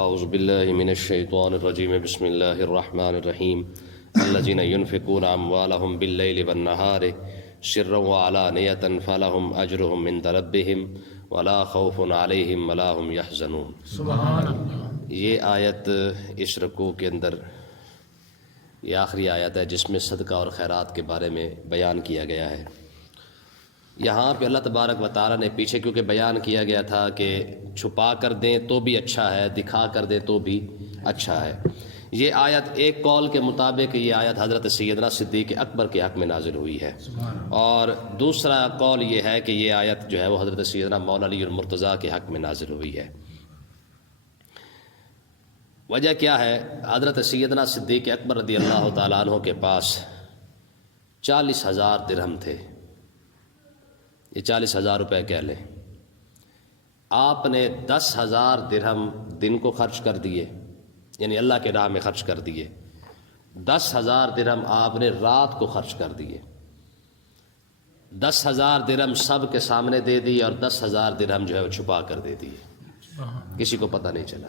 اعوذ باللہ من الشیطان الرجیم بسم اللہ الرحمن الرحیم الذین ينفقون اموالهم باللیل والنہار سرا وعلانیۃ فلہم اجرہم عند ربہم ولا خوف علیہم ولا هم یحزنون۔ سبحان اللہ۔ یہ آیت اس رکوع کے اندر یہ آخری آیت ہے جس میں صدقہ اور خیرات کے بارے میں بیان کیا گیا ہے۔ یہاں پہ اللہ تبارک و تعالیٰ نے پیچھے کیونکہ بیان کیا گیا تھا کہ چھپا کر دیں تو بھی اچھا ہے، دکھا کر دیں تو بھی اچھا ہے۔ یہ آیت ایک قول کے مطابق یہ آیت حضرت سیدنا صدیق اکبر کے حق میں نازل ہوئی ہے، اور دوسرا قول یہ ہے کہ یہ آیت جو ہے وہ حضرت سیدنا مولا علی المرتضیٰ کے حق میں نازل ہوئی ہے۔ وجہ کیا ہے؟ حضرت سیدنا صدیق اکبر رضی اللہ تعالیٰ عنہ کے پاس 40,000 درہم تھے، یہ 40,000 روپے کہہ لیں۔ آپ نے 10,000 درہم دن کو خرچ کر دیے، یعنی اللہ کے راہ میں خرچ کر دیے۔ 10,000 درہم آپ نے رات کو خرچ کر دیے۔ 10,000 درہم سب کے سامنے دے دیے اور 10,000 درہم جو ہے وہ چھپا کر دے دیے، کسی کو پتہ نہیں چلا۔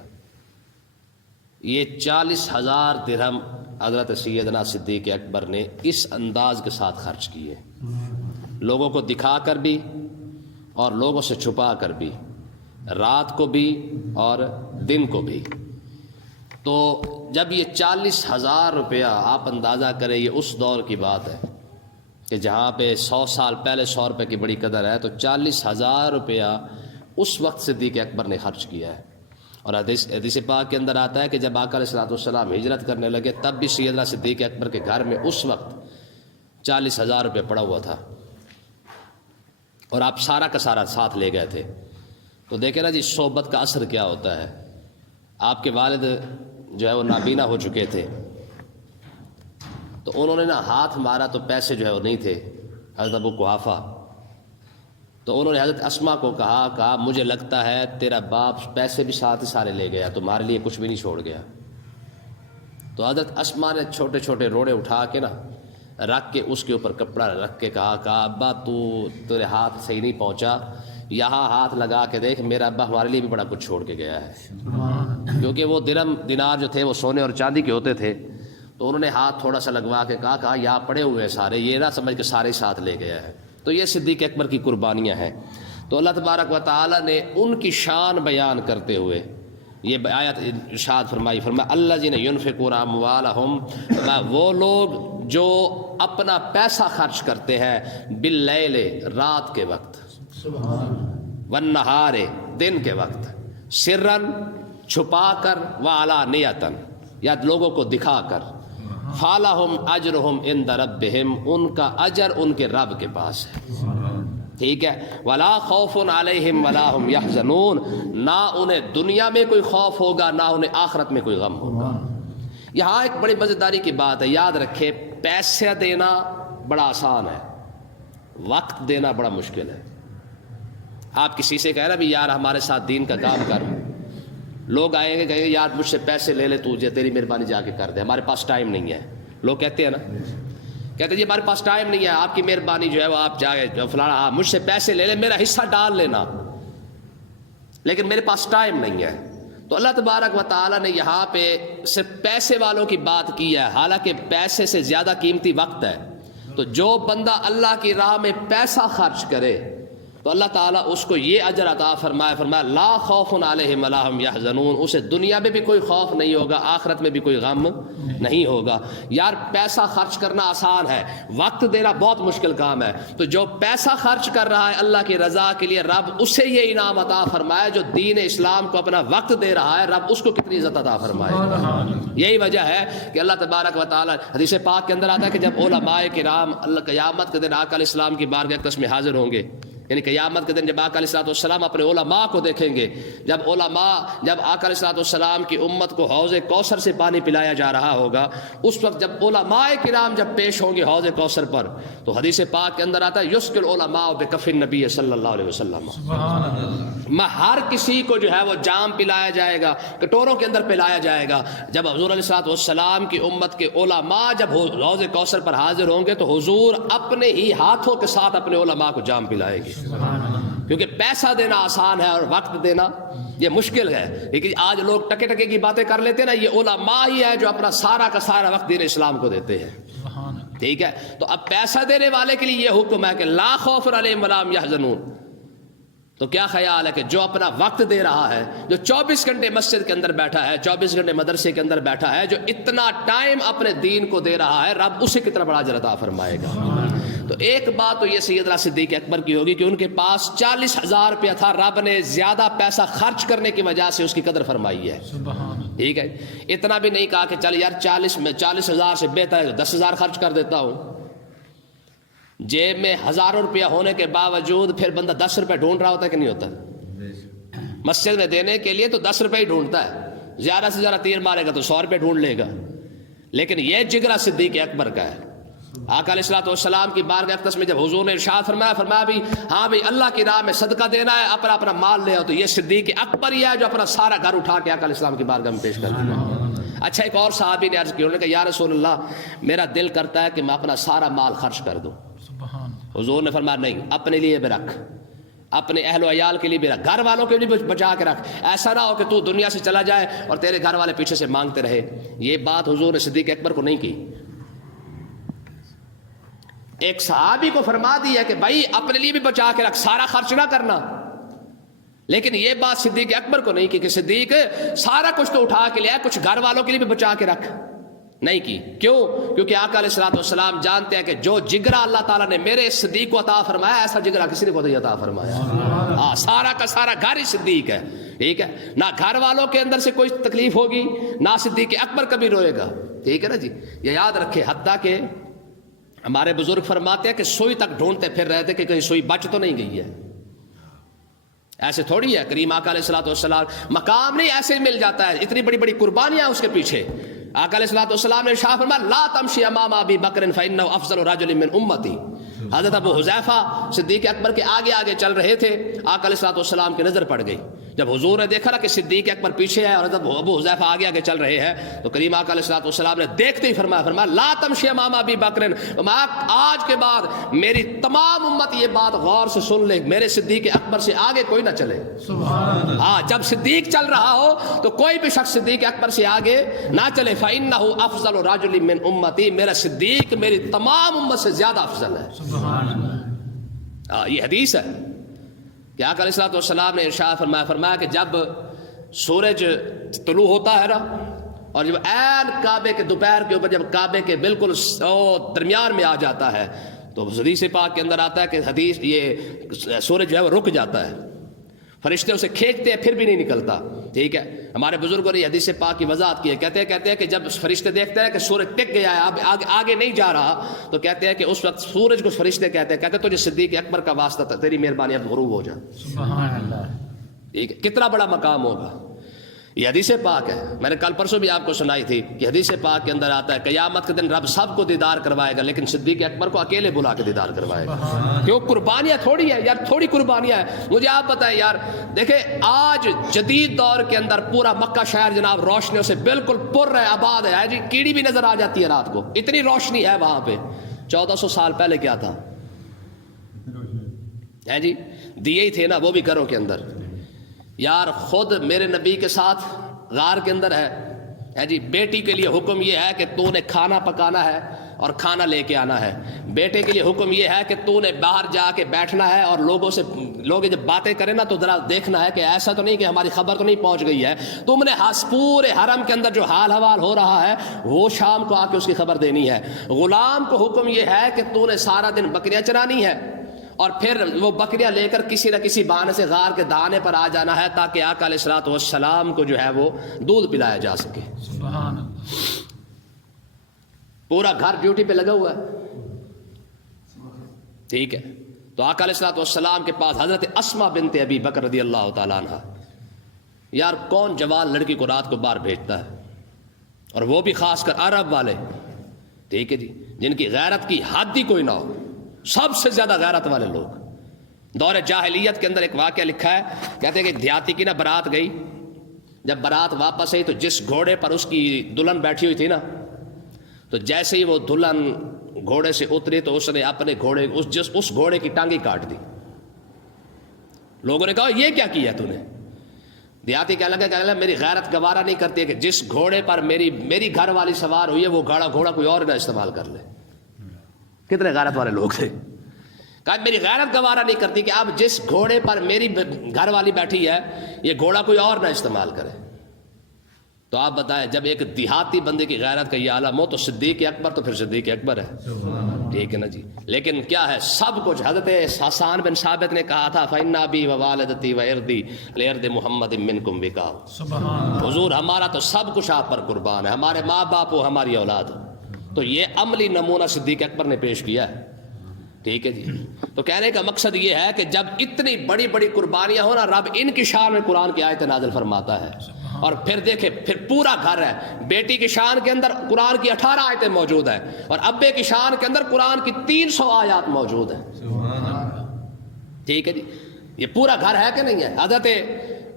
یہ 40,000 درہم حضرت سیدنا صدیق اکبر نے اس انداز کے ساتھ خرچ کیے، لوگوں کو دکھا کر بھی اور لوگوں سے چھپا کر بھی، رات کو بھی اور دن کو بھی۔ تو جب یہ 40,000 روپیہ آپ اندازہ کریں، یہ اس دور کی بات ہے کہ جہاں پہ 100 سال پہلے 100 روپے کی بڑی قدر ہے، تو 40,000 روپیہ اس وقت صدیق اکبر نے خرچ کیا ہے۔ اور حدیث پاک کے اندر آتا ہے کہ جب آقا علیہ السلام ہجرت کرنے لگے تب بھی سیدنا صدیق اکبر کے گھر میں اس وقت 40,000 روپے پڑا ہوا تھا، اور آپ سارا کا سارا ساتھ لے گئے تھے۔ تو دیکھیں نا جی صحبت کا اثر کیا ہوتا ہے۔ آپ کے والد جو ہے وہ نابینا ہو چکے تھے، تو انہوں نے نا ہاتھ مارا تو پیسے جو ہے وہ نہیں تھے، حضرت ابو قحافہ۔ تو انہوں نے حضرت اسما کو کہا مجھے لگتا ہے تیرا باپ پیسے بھی ساتھ ہی سارے لے گیا، تمہارے لیے کچھ بھی نہیں چھوڑ گیا۔ تو حضرت اسما نے چھوٹے چھوٹے روڑے اٹھا کے نا رکھ کے اس کے اوپر کپڑا رکھ کے کہا ابا تیرے ہاتھ صحیح نہیں پہنچا، یہاں ہاتھ لگا کے دیکھ، میرا ابا ہمارے لیے بھی بڑا کچھ چھوڑ کے گیا ہے۔ کیونکہ وہ درہم دینار جو تھے وہ سونے اور چاندی کے ہوتے تھے، تو انہوں نے ہاتھ تھوڑا سا لگوا کے کہا یہاں پڑے ہوئے ہیں سارے، یہ نہ سمجھ کے سارے ساتھ لے گیا ہے۔ تو یہ صدیق اکبر کی قربانیاں ہیں۔ تو اللہ تبارک و تعالیٰ نے ان کی شان بیان کرتے ہوئے یہ آیت ارشاد فرمایا الذین ینفقون اموالہم، وہ لوگ جو اپنا پیسہ خرچ کرتے ہیں باللیل، رات کے وقت، والنہار، دن کے وقت، سرن، چھپا کر، وعلانیۃ، یا لوگوں کو دکھا کر، فالہم اجرہم عند ربہم، ان کا اجر ان کے رب کے پاس ہے، ٹھیک ہے۔ ولا خوف علیہم ولا هم یحزنون، نہ انہیں دنیا میں کوئی خوف ہوگا نہ انہیں آخرت میں کوئی غم ہوگا۔ یہاں ایک بڑی مزیداری کی بات ہے، یاد رکھے پیسے دینا بڑا آسان ہے، وقت دینا بڑا مشکل ہے۔ آپ کسی سے کہہ رہے بھی یار ہمارے ساتھ دین کا کام کر، لوگ آئیں گے کہیں گے یار مجھ سے پیسے لے لے تو تیری مہربانی جا کے کر دے، ہمارے پاس ٹائم نہیں ہے۔ لوگ کہتے ہیں نا، کہتے ہیں جی ہمارے پاس ٹائم نہیں ہے، آپ کی مہربانی جو ہے وہ آپ جائے فلانا مجھ سے پیسے لے لے، میرا حصہ ڈال لینا، لیکن میرے پاس ٹائم نہیں ہے۔ تو اللہ تبارک و تعالیٰ نے یہاں پہ صرف پیسے والوں کی بات کی ہے، حالانکہ پیسے سے زیادہ قیمتی وقت ہے۔ تو جو بندہ اللہ کی راہ میں پیسہ خرچ کرے تو اللہ تعالیٰ اس کو یہ اجر عطا فرمایا لا خوف علیہم ولا هم یحزنون، اسے دنیا میں بھی کوئی خوف نہیں ہوگا، آخرت میں بھی کوئی غم نہیں ہوگا۔ یار پیسہ خرچ کرنا آسان ہے، وقت دینا بہت مشکل کام ہے۔ تو جو پیسہ خرچ کر رہا ہے اللہ کی رضا کے لیے، رب اسے یہ انعام عطا فرمائے۔ جو دین اسلام کو اپنا وقت دے رہا ہے، رب اس کو کتنی عزت عطا فرمائے۔ یہی وجہ ہے کہ اللہ تبارک و تعالیٰ حدیث پاک کے اندر آتا ہے کہ جب علماء کرام اللہ قیامت کے دن آقا علیہ السلام کی بارگاہ میں حاضر ہوں گے، یعنی قیامت کے دن جب آقا علیہ السلام اپنے علماء کو دیکھیں گے، جب آقا علیہ السلام کی امت کو حوض کوثر سے پانی پلایا جا رہا ہوگا، اس وقت جب علماء کرام جب پیش ہوں گے حوض کوثر پر، تو حدیث پاک کے اندر آتا ہے یسقی العلماء بکف النبی صلی اللہ علیہ وسلم، ہر کسی کو جو ہے وہ جام پلایا جائے گا، کٹوروں کے اندر پلایا جائے گا۔ جب حضور علیہ السلام کی امت کے علماء جب حوض کوثر پر حاضر ہوں گے تو حضور اپنے ہی ہاتھوں کے ساتھ اپنے علماء کو جام پلائیں گے، کیونکہ پیسہ دینا آسان ہے اور وقت دینا یہ مشکل ہے، لیکن آج لوگ ٹکے ٹکے کی باتیں کر لیتے ہیں نا، یہ علماء ہی ہے جو اپنا سارا کا سارا وقت دین اسلام کو دیتے ہیں. ٹھیک ہے، تو اب پیسہ دینے والے کے لیے یہ حکم ہے کہ لا خوف علیہم ولا هم یحزنون. تو کیا خیال ہے کہ جو اپنا وقت دے رہا ہے، جو 24 گھنٹے مسجد کے اندر بیٹھا ہے، 24 گھنٹے مدرسے کے اندر بیٹھا ہے، جو اتنا ٹائم اپنے دین کو دے رہا ہے، رب اسے کتنا بڑا اجر عطا فرمائے گا. تو ایک بات تو یہ سیدنا صدیق اکبر کی ہوگی کہ ان کے پاس 40,000 روپیہ تھا، رب نے زیادہ پیسہ خرچ کرنے کی وجہ سے اس کی قدر فرمائی ہے. ٹھیک ہے، اتنا بھی نہیں کہا کہ چل یار 40,000 سے بہتر ہے 10,000 خرچ کر دیتا ہوں. جیب میں ہزاروں روپیہ ہونے کے باوجود پھر بندہ 10 روپے ڈھونڈ رہا ہوتا ہے کہ نہیں ہوتا؟ مسجد میں دینے کے لیے تو 10 روپے ہی ڈھونڈتا ہے، زیادہ سے زیادہ تیر مارے گا تو 100 روپے ڈھونڈ لے گا. لیکن یہ جگرا صدیق اکبر کا ہے. آقا علیہ الصلوۃ والسلام کی بارگاہ اقدس میں جب حضور نے ارشاد فرمایا بھی ہاں بھی اللہ کی راہ میں صدقہ دینا ہے، اپنا اپنا مال لے آؤ، تو یہ صدیق اکبر ہی ہے جو اپنا سارا گھر اٹھا کے آقا علیہ السلام کی بارگاہ میں پیش کر دیا. اچھا، ایک اور صحابی نے عرض کی، انہوں نے کہا یا رسول اللہ میرا دل کرتا ہے کہ میں اپنا سارا مال خرچ کر دوں. حضور نے فرمایا نہیں، اپنے لیے بھی رکھ، اپنے اہل و عیال کے لیے بھی رکھ، گھر والوں کے لیے بھی بچا کے رکھ. ایسا نہ ہو کہ تو دنیا سے چلا جائے اور تیرے گھر والے پیچھے سے مانگتے رہے. یہ بات حضور نے صدیق اکبر کو نہیں کی. ایک صحابی کو فرما دی ہے کہ بھائی اپنے لیے بھی بچا کے رکھ، سارا خرچ نہ کرنا. لیکن یہ بات صدیق اکبر کو نہیں کی کہ صدیق سارا کچھ تو اٹھا کے لیا، کچھ گھر والوں کے لیے بھی بچا کے رکھ. نہیں کی. کیوں؟ کیونکہ آقا علیہ الصلوۃ والسلام جانتے ہیں کہ جو جگرا اللہ تعالیٰ نے میرے صدیق کو عطا فرمایا، ایسا جگرا کسی نے کو نہیں عطا فرمایا. ہاں، سارا کا سارا گھر ہی صدیق ہے. ٹھیک ہے، نہ گھر والوں کے اندر سے کوئی تکلیف ہوگی، نہ صدیق اکبر کبھی روئے گا. ٹھیک ہے نا جی، یہ یاد رکھے. حتیٰ کہ ہمارے بزرگ فرماتے ہیں کہ سوئی تک ڈھونڈتے پھر رہے تھے کہ کہیں سوئی بچ تو نہیں گئی ہے. ایسے تھوڑی ہے، کریم آقا علیہ الصلوۃ والسلام مقام نہیں ایسے ہی مل جاتا ہے، اتنی بڑی بڑی قربانیاں اس کے پیچھے. آقا علیہ الصلوۃ والسلام نے ارشاد فرمایا لا تمشی امام ابی بکر فانه افضل رجل من امتی. حضرت ابو حذیفہ صدیق اکبر کے آگے آگے چل رہے تھے، آقا علیہ الصلوۃ والسلام کی نظر پڑ گئی. جب حضور نے دیکھا نا کہ صدیق اکبر پیچھے ہے اور حضرت ابو حذیفہ آگے آگے چل رہے ہیں، تو کریم آقا علیہ الصلوۃ والسلام نے دیکھتے ہی فرمایا لا تمشی امام ابی بکر. آج کے بعد میری تمام امت یہ بات غور سے سن لے، میرے صدیق اکبر سے آگے کوئی نہ چلے. ہاں، جب صدیق چل رہا ہو تو کوئی بھی شخص صدیق اکبر سے آگے نہ چلے. فإنه افضل رجل من امتی، میرا صدیق میری تمام امت سے زیادہ افضل ہے. سبحان اللہ. یہ حدیث ہے کہ آقا علیہ الصلوۃ والسلام نے ارشاد فرمایا کہ جب سورج طلوع ہوتا ہے نا، اور جب عین کعبے کے دوپہر کے اوپر جب کعبے کے بالکل درمیان میں آ جاتا ہے، تو حدیث پاک کے اندر آتا ہے کہ یہ سورج جو ہے وہ رک جاتا ہے، فرشتے اسے کھینچتے ہیں پھر بھی نہیں نکلتا. ٹھیک ہے، ہمارے بزرگوں نے حدیث پاک کی وضاحت کی ہے. کہتے ہیں کہ جب فرشتے دیکھتے ہیں کہ سورج ٹک گیا ہے، اب آگے نہیں جا رہا، تو کہتے ہیں کہ اس وقت سورج کو فرشتے کہتے ہیں تجھے صدیق اکبر کا واسطہ تھا، تیری مہربانی اب غروب ہو جا. سبحان اللہ. ٹھیک ہے، کتنا بڑا مقام ہوگا. یہ حدیث پاک ہے. میں نے کل پرسوں بھی آپ کو سنائی تھی کہ حدیث پاک کے اندر آتا ہے قیامت کے دن رب سب کو دیدار کروائے گا، لیکن صدیق اکبر کو اکیلے بلا کے دیدار کروائے گا. کیوں؟ قربانیاں تھوڑی ہیں یار، تھوڑی قربانیاں ہیں. مجھے آپ بتائیں یار، دیکھیں آج جدید دور کے اندر پورا مکہ شہر جناب روشنیوں سے بالکل پر ہے، آباد ہے جی. کیڑی بھی نظر آ جاتی ہے رات کو، اتنی روشنی ہے وہاں پہ. 1400 سال پہلے کیا تھا ہے جی؟ دیے ہی تھے نا، وہ بھی گھروں کے اندر. یار خود میرے نبی کے ساتھ غار کے اندر ہے جی، بیٹی کے لیے حکم یہ ہے کہ تو نے کھانا پکانا ہے اور کھانا لے کے آنا ہے. بیٹے کے لیے حکم یہ ہے کہ تو نے باہر جا کے بیٹھنا ہے اور لوگ جب باتیں کریں نا تو ذرا دیکھنا ہے کہ ایسا تو نہیں کہ ہماری خبر تو نہیں پہنچ گئی ہے. تم نے پورے حرم کے اندر جو حال حوال ہو رہا ہے وہ شام کو آ کے اس کی خبر دینی ہے. غلام کو حکم یہ ہے کہ تو نے سارا دن بکریاں چرانی ہے اور پھر وہ بکریاں لے کر کسی نہ کسی بہانے سے غار کے دانے پر آ جانا ہے تاکہ آقا علیہ الصلوۃ والسلام کو جو ہے وہ دودھ پلایا جا سکے. سبحان اللہ. پورا گھر ڈیوٹی پہ لگا ہوا ہے. ٹھیک ہے، تو آقا علیہ الصلوۃ والسلام کے پاس حضرت اسماء بنت ابی بکر رضی اللہ تعالیٰ عنہ. یار کون جوان لڑکی کو رات کو باہر بھیجتا ہے، اور وہ بھی خاص کر عرب والے. ٹھیک ہے جی، جن کی غیرت کی حد ہی کوئی نہ ہو، سب سے زیادہ غیرت والے لوگ. دور جاہلیت کے اندر ایک واقعہ لکھا ہے، کہتے ہیں کہ دیہاتی کی نا برات گئی. جب برات واپس آئی تو جس گھوڑے پر اس کی دلہن بیٹھی ہوئی تھی نا، تو جیسے ہی وہ دلہن گھوڑے سے اتری تو اس نے اپنے گھوڑے اس گھوڑے کی ٹانگی کاٹ دی. لوگوں نے کہا یہ کیا کیا تو نے؟ دیہاتی کہنے لگا میری غیرت گوارا نہیں کرتی ہے کہ جس گھوڑے پر میری گھر والی سوار ہوئی ہے وہ گھوڑا کوئی اور نہ استعمال کر لے. کتنے غیرت والے لوگ تھے. کہا میری غیرت گوارا نہیں کرتی کہ اب جس گھوڑے پر میری گھر والی بیٹھی ہے یہ گھوڑا کوئی اور نہ استعمال کرے. تو آپ بتائیں جب ایک دیہاتی بندے کی غیرت کا یہ عالم ہو تو صدیق اکبر تو پھر صدیق اکبر ہے. ٹھیک ہے نا جی. لیکن کیا ہے سب کچھ حضرت حسان بن ثابت نے کہا تھا فَإِنَّ أَبِي وَوَالِدَتِي وَإِرْضِي لِإِرْضِ مُحَمَّدٍ مِّنْكُمْ بِكَاءُ. حضور ہمارا تو سب کچھ آپ پر قربان ہے, ہمارے ماں باپ ہو ہماری اولاد ہو. تو یہ عملی نمونہ صدیق اکبر نے پیش کیا ہے. ٹھیک ہے جی. تو کہنے کا مقصد یہ ہے کہ جب اتنی بڑی بڑی قربانیاں ہو نا رب ان کی شان میں قرآن کی آیت نازل فرماتا ہے. اور پھر دیکھیں پھر پورا گھر ہے. بیٹی کی شان کے اندر قرآن کی 18 آیتیں موجود ہیں اور ابے کی شان کے اندر قرآن کی 300 آیات موجود ہیں. ٹھیک ہے جی. یہ پورا گھر ہے کہ نہیں ہے. حضرت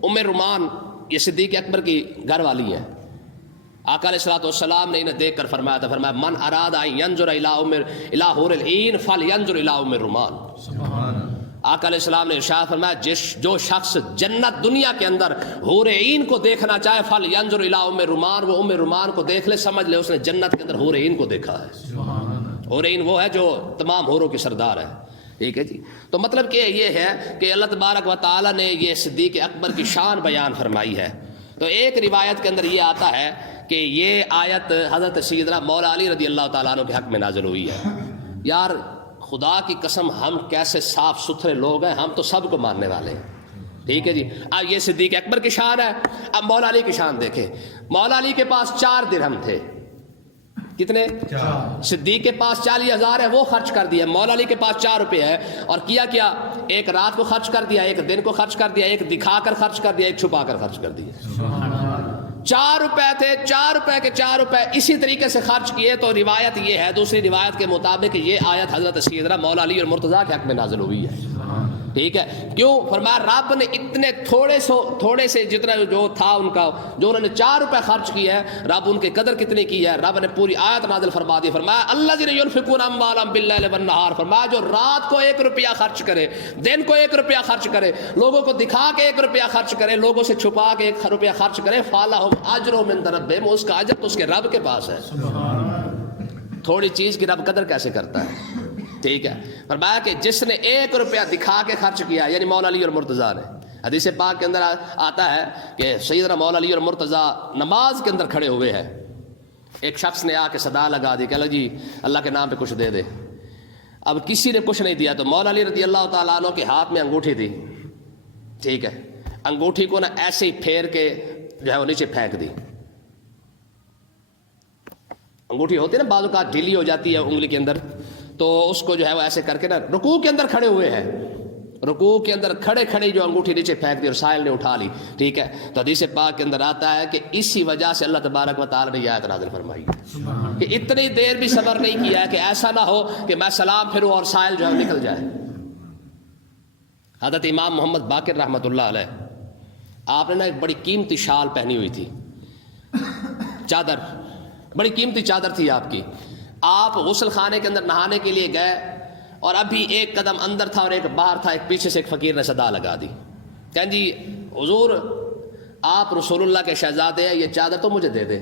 ام رومان یہ صدیق اکبر کی گھر والی ہے. آقا علیہ الصلوۃ والسلام نے انہیں دیکھ کر فرمایا تھا, فرمایا من اراد ان ینظر الی حور العین فلینظر الی ام رومان. آقا علیہ السلام نے ارشاد فرمایا جو شخص جنت دنیا کے اندر حور عین کو دیکھنا چاہے فلینظر الی ام رومان, وہ ام رومان کو دیکھ لے, سمجھ لے اس نے جنت کے اندر حور عین کو دیکھا ہے. حور عین وہ ہے جو تمام حوروں کی سردار ہے. ٹھیک ہے جی. تو مطلب کہ یہ ہے کہ اللہ تبارک و تعالیٰ نے یہ صدیق اکبر کی شان بیان فرمائی ہے. تو ایک روایت کے اندر یہ آتا ہے کہ یہ آیت حضرت سیدنا مولا علی رضی اللہ تعالیٰ عنہ کے حق میں نازل ہوئی ہے. یار خدا کی قسم ہم کیسے صاف ستھرے لوگ ہیں, ہم تو سب کو ماننے والے ہیں. ٹھیک ہے جی. اب یہ صدیق اکبر کی شان ہے. اب مولا علی کی شان دیکھیں. مولا علی کے پاس 4 درہم تھے. کتنے؟ 4. صدیق کے پاس 40,000 ہے, وہ خرچ کر دیا. مولا علی کے پاس 4 روپے ہے اور کیا ایک رات کو خرچ کر دیا, ایک دن کو خرچ کر دیا, ایک دکھا کر خرچ کر دیا, ایک چھپا کر خرچ کر دیا. 4 روپے تھے, 4 روپے کے 4 روپے اسی طریقے سے خرچ کیے. تو روایت یہ ہے, دوسری روایت کے مطابق یہ آیت حضرت سیدنا مولا علی اور مرتضیٰ کے حق میں نازل ہوئی ہے. ٹھیک ہے. کیوں؟ فرمایا رب نے اتنے تھوڑے سے جتنا جو تھا ان کا, جو انہوں نے 4 روپے خرچ کیے ہیں, رب ان کی قدر کتنی کی ہے, رب نے پوری آیت نازل فرما دی. فرمایا الذین ینفقون اموالهم باللیل والنہار, فرمایا جو رات کو 1 روپیہ خرچ کرے, دن کو 1 روپیہ خرچ کرے, لوگوں کو دکھا کے 1 روپیہ خرچ کرے, لوگوں سے چھپا کے 1 روپیہ خرچ کرے, فَلَهُمْ أَجْرٌ عِنْدَ رَبِّهِمْ, اس کا اجر تو اس کے رب کے پاس ہے. تھوڑی چیز کی رب قدر کیسے کرتا ہے. ٹھیک ہے. فرمایا کہ جس نے 1 روپیہ دکھا کے خرچ کیا, یعنی مولا علی اور مرتضیٰ نے. حدیث پاک کے اندر آتا ہے کہ سیدنا مولا علی اور مرتضیٰ نماز کے اندر کھڑے ہوئے ہیں. ایک شخص نے آ کے صدا لگا دی کہ جی اللہ کے نام پہ کچھ دے دے. اب کسی نے کچھ نہیں دیا تو مولا علی رضی اللہ تعالیٰ عنہ کے ہاتھ میں انگوٹھی تھی. ٹھیک ہے. انگوٹھی کو نا ایسے ہی پھیر کے جو ہے وہ نیچے پھینک دی. انگوٹھی ہوتی ہے نا بعض اوقات ڈھیلی ہو جاتی ہے انگلی کے اندر, تو اس کو جو ہے وہ ایسے کر کے نا رکوع کے اندر کھڑے ہوئے ہیں, رکوع کے اندر کھڑے جو انگوٹھی نیچے پھینک دی اور سائل نے اٹھا لی. ٹھیک ہے. تو حدیث پاک کے اندر آتا ہے کہ اسی وجہ سے اللہ تبارک و تعالی نے یہ آیت نازل فرمائی کہ اتنی دیر بھی صبر نہیں کیا ہے کہ ایسا نہ ہو کہ میں سلام پھروں اور سائل جو ہے نکل جائے. حضرت امام محمد باقر رحمۃ اللہ علیہ, آپ نے نا ایک بڑی قیمتی شال پہنی ہوئی تھی, چادر, بڑی قیمتی چادر تھی آپ کی. آپ غسل خانے کے اندر نہانے کے لیے گئے اور ابھی 1 قدم اندر تھا اور 1 باہر تھا. ایک پیچھے سے ایک فقیر نے صدا لگا دی, کہیں جی حضور آپ رسول اللہ کے شہزادے ہیں, یہ چادر تو مجھے دے دے.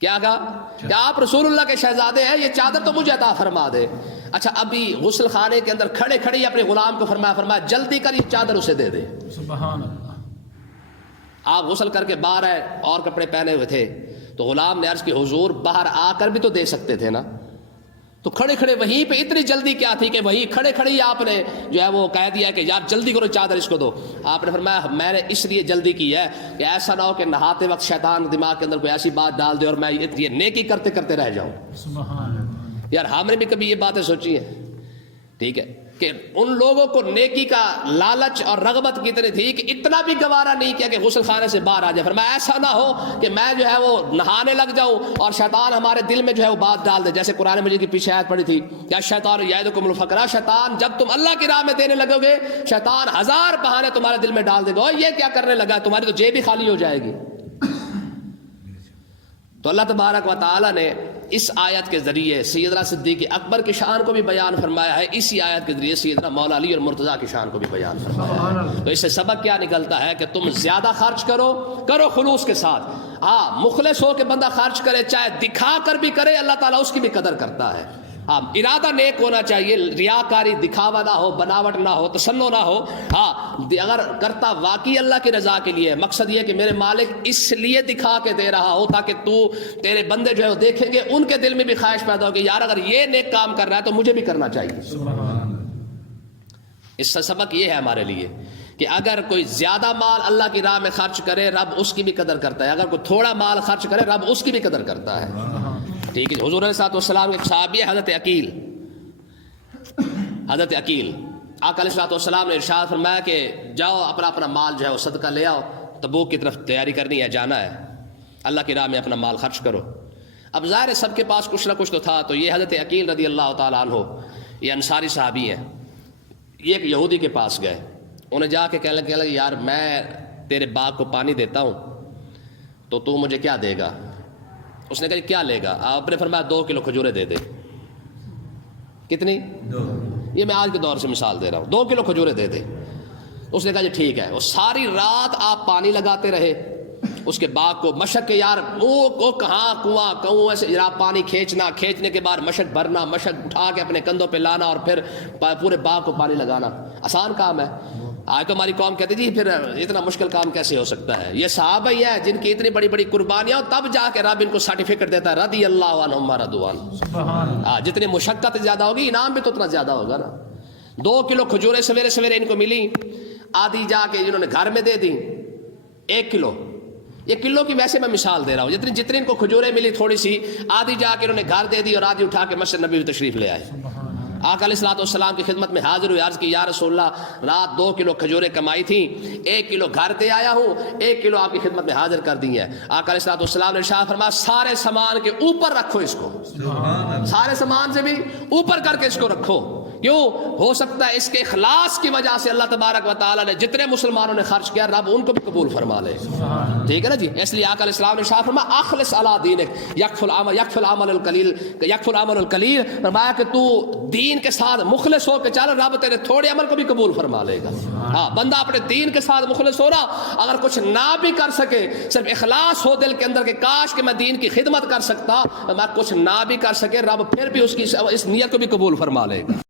کیا کہا کہ آپ رسول اللہ کے شہزادے ہیں, یہ چادر تو مجھے عطا فرما دے. اچھا ابھی غسل خانے کے اندر کھڑے اپنے غلام کو فرمایا جلدی کر یہ چادر اسے دے دے. سبحان اللہ. آپ غسل کر کے باہر آئے اور کپڑے پہنے ہوئے تھے, تو غلام نے عرض کی حضور باہر آ کر بھی تو دے سکتے تھے نا. تو کھڑے وہیں پہ اتنی جلدی کیا تھی کہ وہیں کھڑے ہی آپ نے جو ہے وہ کہہ دیا کہ یار جلدی کرو چادر اس کو دو. آپ نے فرمایا میں نے اس لیے جلدی کی ہے کہ ایسا نہ ہو کہ نہاتے وقت شیطان دماغ کے اندر کوئی ایسی بات ڈال دے اور میں یہ نیکی کرتے رہ جاؤں. یار ہم نے بھی کبھی یہ باتیں سوچی ہیں. ٹھیک ہے. کہ ان لوگوں کو نیکی کا لالچ اور رغبت کتنی تھی کہ اتنا بھی گوارا نہیں کیا کہ غسل خانے سے باہر آ جائے. فرمایا ایسا نہ ہو کہ میں جو ہے وہ نہانے لگ جاؤں اور شیطان ہمارے دل میں جو ہے وہ بات ڈال دے, جیسے قرآن مجید کی پیچھے آیت پڑی تھی کیا شیطان یعدکم الفقر, شیطان جب تم اللہ کی راہ میں دینے لگو گے شیطان 1000 بہانے تمہارے دل میں ڈال دے گا, یہ کیا کرنے لگا, تمہاری تو جیب بھی خالی ہو جائے گی. تو اللہ تبارک و تعالی نے اس آیت کے ذریعے سیدنا صدیق اکبر کی شان کو بھی بیان فرمایا ہے، اسی آیت کے ذریعے سیدنا مولا علی اور مرتضیٰ کی شان کو بھی بیان فرمایا ہے۔ تو اس سے سبق کیا نکلتا ہے کہ تم زیادہ خرچ کرو خلوص کے ساتھ۔ ہاں مخلص ہو کے بندہ خرچ کرے، چاہے دکھا کر بھی کرے، اللہ تعالیٰ اس کی بھی قدر کرتا ہے۔ ہاں ارادہ نیک ہونا چاہیے، ریاکاری، دکھاوا نہ ہو، بناوٹ نہ ہو، تسنع نہ ہو۔ ہاں اگر کرتا واقعی اللہ کی رضا کے لیے، مقصد یہ کہ میرے مالک اس لیے دکھا کے دے رہا ہو تاکہ تیرے بندے جو ہے وہ دیکھیں گے، ان کے دل میں بھی خواہش پیدا ہوگی یار اگر یہ نیک کام کر رہا ہے تو مجھے بھی کرنا چاہیے۔ اس سے سبق یہ ہے ہمارے لیے کہ اگر کوئی زیادہ مال اللہ کی راہ میں خرچ کرے، رب اس کی بھی قدر کرتا ہے، اگر کوئی تھوڑا مال خرچ کرے، رب اس کی بھی قدر کرتا ہے۔ ٹھیک ہے، حضور علیہ السلام کے صحابی ہے حضرت عقیل۔ آقا علیہ السلام نے ارشاد فرمایا کہ جاؤ اپنا اپنا مال جو ہے وہ صدقہ لے آؤ، تبوک کی طرف تیاری کرنی ہے، جانا ہے، اللہ کی راہ میں اپنا مال خرچ کرو۔ اب ظاہر ہے سب کے پاس کچھ نہ کچھ تو تھا، تو یہ حضرت عقیل رضی اللہ تعالیٰ عنہ، یہ انصاری صحابی ہیں، یہ ایک یہودی کے پاس گئے، انہیں جا کے کہنے لگے یار میں تیرے باغ کو پانی دیتا ہوں تو مجھے کیا دے گا؟ اس نے کہا کیا لے گا؟ آپ نے فرمایا 2 کلو کھجوریں دے دے۔ کتنی؟ 2۔ یہ میں آج کے دور سے مثال دے رہا ہوں، 2 کلو کھجوریں دے دے۔ اس نے کہا جی ٹھیک ہے۔ وہ ساری رات آپ پانی لگاتے رہے اس کے باغ کو، مشق کے یار وہ کہاں کنواں ایسے جناب پانی کھینچنے کے بعد مشق بھرنا، مشق اٹھا کے اپنے کندھوں پہ لانا اور پھر پورے باغ کو پانی لگانا آسان کام ہے؟ آج تو ہماری قوم کہتی جی پھر اتنا مشکل کام کیسے ہو سکتا ہے؟ یہ صحابہ ہی ہے جن کی اتنی بڑی بڑی قربانیاں، تب جا کے رب ان کو سرٹیفکیٹ دیتا ہے رضی اللہ عنہم ورضوا عنہ۔ جتنی مشقت زیادہ ہوگی انعام بھی تو اتنا زیادہ ہوگا نا۔ 2 کلو کھجوریں سویرے سویرے ان کو ملی، آدھی جا کے انہوں نے گھر میں دے دی، 1 کلو، یہ کلو کی ویسے میں مثال دے رہا ہوں، جتنی ان کو کھجوریں ملی تھوڑی سی، آدھی جا کے انہوں نے گھر دے دی اور آدھی اٹھا کے مسجد نبوی میں تشریف لے آئے۔ آقا علیہ السلام کی خدمت میں حاضر ہوئے، عرض کی یا رسول اللہ رات 2 کلو کھجوریں کمائی تھیں، 1 کلو گھر دے آیا ہوں، 1 کلو آپ کی خدمت میں حاضر کر دی ہے۔ آقا علیہ السلام نے ارشاد فرمایا سارے سامان کے اوپر رکھو اس کو، سارے سامان سے بھی اوپر کر کے اس کو رکھو۔ کیوں؟ ہو سکتا ہے اس کے اخلاص کی وجہ سے اللہ تبارک و تعالیٰ نے جتنے مسلمانوں نے خرچ کیا رب ان کو بھی قبول فرما لے۔ ٹھیک ہے نا جی؟ اس لیے آقا علیہ السلام نے ارشاد فرمایا اخلص علی دینک یکفی العمل القلیل، فرمایا کہ تو دین کے ساتھ مخلص ہو کے چل، رب تیرے تھوڑے عمل کو بھی قبول فرما لے گا۔ ہاں بندہ اپنے دین کے ساتھ مخلص ہو رہا، اگر کچھ نہ بھی کر سکے، صرف اخلاص ہو دل کے اندر کہ کاش کہ میں دین کی خدمت کر سکتا، میں کچھ نہ بھی کر سکے، رب پھر بھی اس کی اس نیت کو بھی قبول فرما لے گا۔